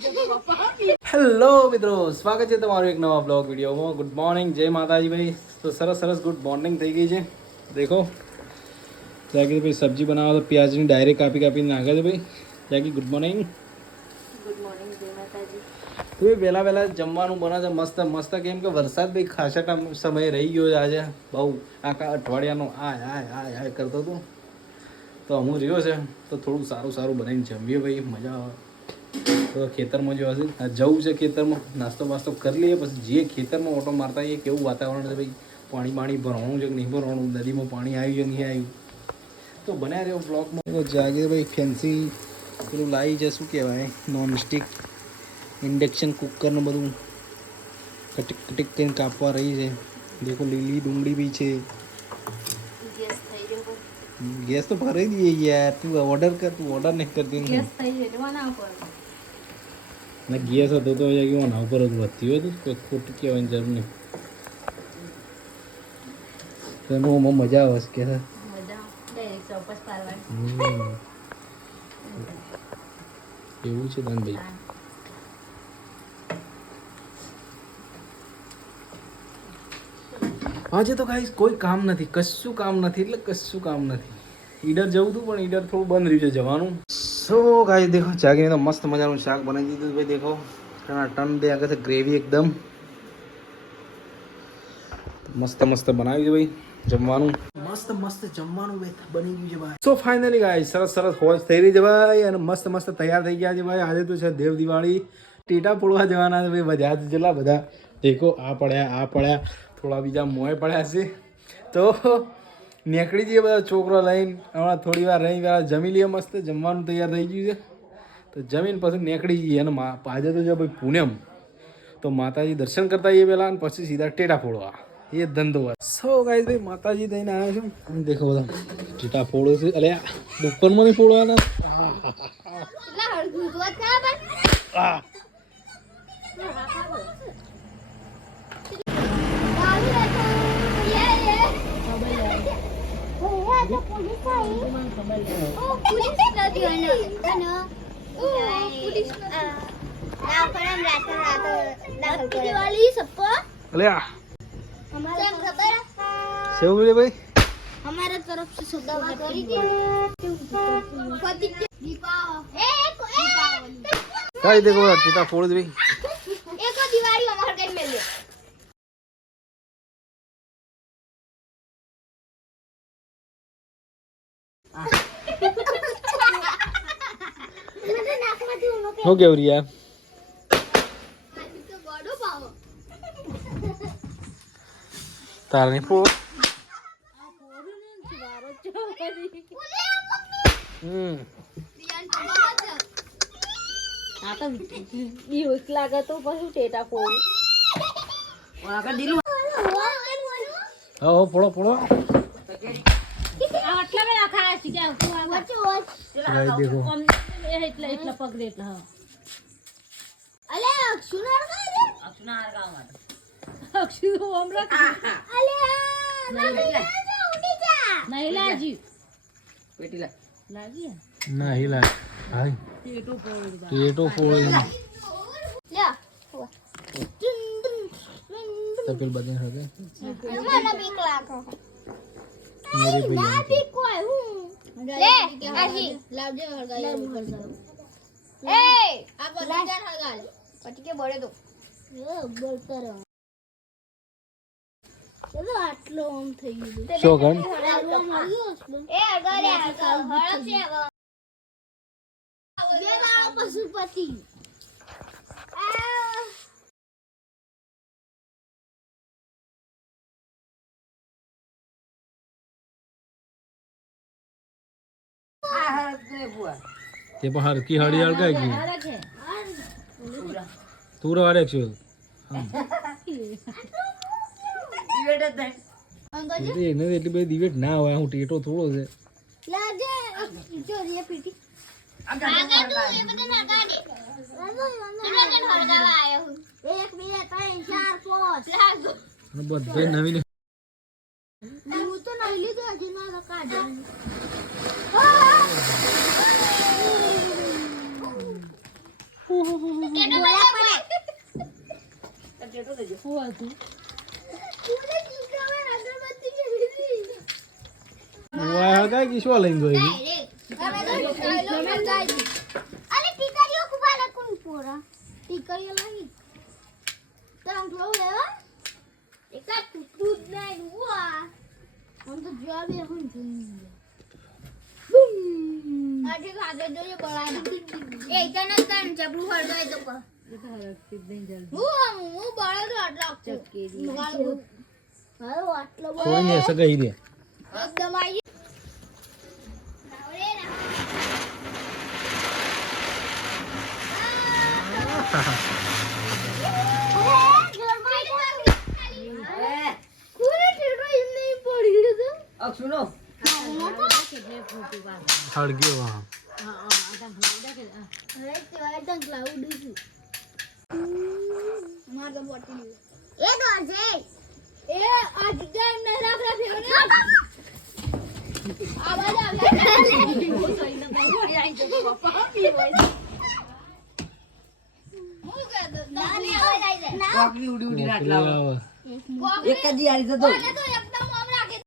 Hello મિત્રો, સ્વાગત છે તમારું એક નવા બ્લોગ વિડીયોમાં. ગુડ મોર્નિંગ, જય માતાજી ભાઈ. તો સરસ ગુડ મોર્નિંગ થઈ ગઈ છે. દેખો જાગી ભાઈ સબ્જી બનાવો તો પ્યાજની ડાયરેક્ટ કાપીને નાખે છે ભાઈ. જાગી ગુડ મોર્નિંગ. ગુડ મોર્નિંગ, જય માતાજી. તો એ વહેલા જમવાનું બને છે મસ્ત કેમ કે વરસાદ ભાઈ ખાસા સમય રહી ગયો છે આજે. બહુ આખા અઠવાડિયાનો આય કરતો હતો તો હું રહ્યો છે તો થોડું સારું બનાવીને જમીએ ભાઈ, મજા આવે. તો ખેતરમાં જો હશે જવું છે, ખેતરમાં નાસ્તો બાસ્તો કરી લઈએ, પછી જે ખેતરમાં ઓટો મારતા એ કેવું વાતાવરણ છે ભાઈ, પાણી ભરવાનું છે કે નહીં ભરવાનું, નદીમાં પાણી આવ્યું છે નહીં આવ્યું. તો બનાવી રહ્યો બ્લોગમાં જાગે ભાઈ. ફેન્સી પેલું લાવી છે, શું કહેવાય, નોનસ્ટિક ઇન્ડક્શન કુકરને બધું કટિક કરીને કાપવા રહી છે. દેખો લીલી ડુંગળી બી છે. ગેસ તો ભરાઈ દઈએ યાર, તું ઓર્ડર કર, તું ઓર્ડર નહીં કરતી. ગેસ થઈ જાય ના, ગેસ હતો તો આના ઉપર જ વધતી હોય તો કોઈ ખોટું કહેવાની જરૂર નહીં. એમાં મજા આવે છે કે એવું છે ધનભાઈ. આજે તો કાંઈ કોઈ કામ નથી, કશું કામ નથી, એટલે કશું કામ નથી. ઈડર જવું હતું પણ ઈડર થોડું બંધ રહ્યું છે જવાનું. સો ગાઈસ દેખો જાગીને તો મસ્ત મજાનું શાક બનાવી દીધું ભાઈ. દેખો ટન દે આગળ છે, ગ્રેવી એકદમ મસ્ત બનાવી છે ભાઈ. જમવાનું મસ્ત જમવાનું બની ગયું છે ભાઈ. સો ફાઇનલી ગાઈસ સરસ હોજ થઈ રહી છે ભાઈ, અને મસ્ત તૈયાર થઈ ગયા છે ભાઈ. આજે તો છે દેવ દિવાળી, ટેટા પોડવા જવાના છે ભાઈ. બધા જેટલા બધા દેખો આ પડ્યા થોડા બીજા મોંએ પડ્યા છે. તો નીકળી જઈએ બધા છોકરો લઈને. હમણાં થોડી વાર રહી જમી લઈએ, મસ્ત જમવાનું તૈયાર થઈ ગયું છે. તો જમીન પછી નીકળી જઈએ. અને આજે તો છે ભાઈ પૂનમ, તો માતાજી દર્શન કરતા જઈએ પહેલાં, અને પછી સીધા ટેટા ફોડવા, એ ધંધો હોય. સો ગાઈસ ભાઈ માતાજી થઈને આવ્યા છું. દેખો બધા ટેટા ફોડો છે. અરે દુકાનમાં નહીં ફોડવાના. ભાઈ हमारे तरफ से सदा कहीं देखो टीटा फोड़ दे भाई. एक दिवाली हमारे घर में ले हो गया यार. तार नहीं फोड़. લાગે તો પછી ટેટા ફોડ हाँ फोड़ो આટલા મે નાખા છે કે देखो એટલે પકડે એટલે હા. અલે અક્ષુનાર અક્ષુ ઓમ રાખ. અલે નહીં લાજી પેટી લા લાજી ना हिला भाई. टेटो फोड़ લે तो फिर बदन हो गए મને બીક લાગે मेरे भैया ના બીક કોઈ હું લે આજી લાવજે હળગાઈ એ આ બધા જાન હળગાલ પછી કે બોલે તો બોલ કરો ચલો આટલો ઓમ થઈ ગયું. शो गन એ અગરે હળક છે બે લાવ પશુપતિ ते बाहर की हड़ी हड़काएगी तू रहा रे एक्चुअल એને એટલી બધી દિવેટ ના હોય. હું ટેટો થોડો છે. લાજે જો રે પીટી આગા તું એ બધા નાગાડી કેટલા જણ હળગાવા આયો હું 1 2 3 4 5 લાગો બધે નવી હું તો નહીં લીધું હજી ના કાઢ્યા. ટેટો દેજો. શું હતું? વાહ કાઈ કી શું લઈને ગઈ અરે ટીકરીઓ કુબાલા કોણ પોરા ટીકરીઓ લાગી તમ લો લે એકા તું નહીં હુઆ હું તો જવાબ એ હું જોઈ બૂમ આજે ખાગે જોજો બળાના એ તને તન ચપલું હળગાય તો કો હું બળો તો આટલો ચકેરી હાલો આટલો કોઈ ને સગાઈ દે એકદમ આવી સુનો હળગ્યો વાહ કોકની ઉડી ઉડી રાત લાવો આવે એક જ દી આરી થતો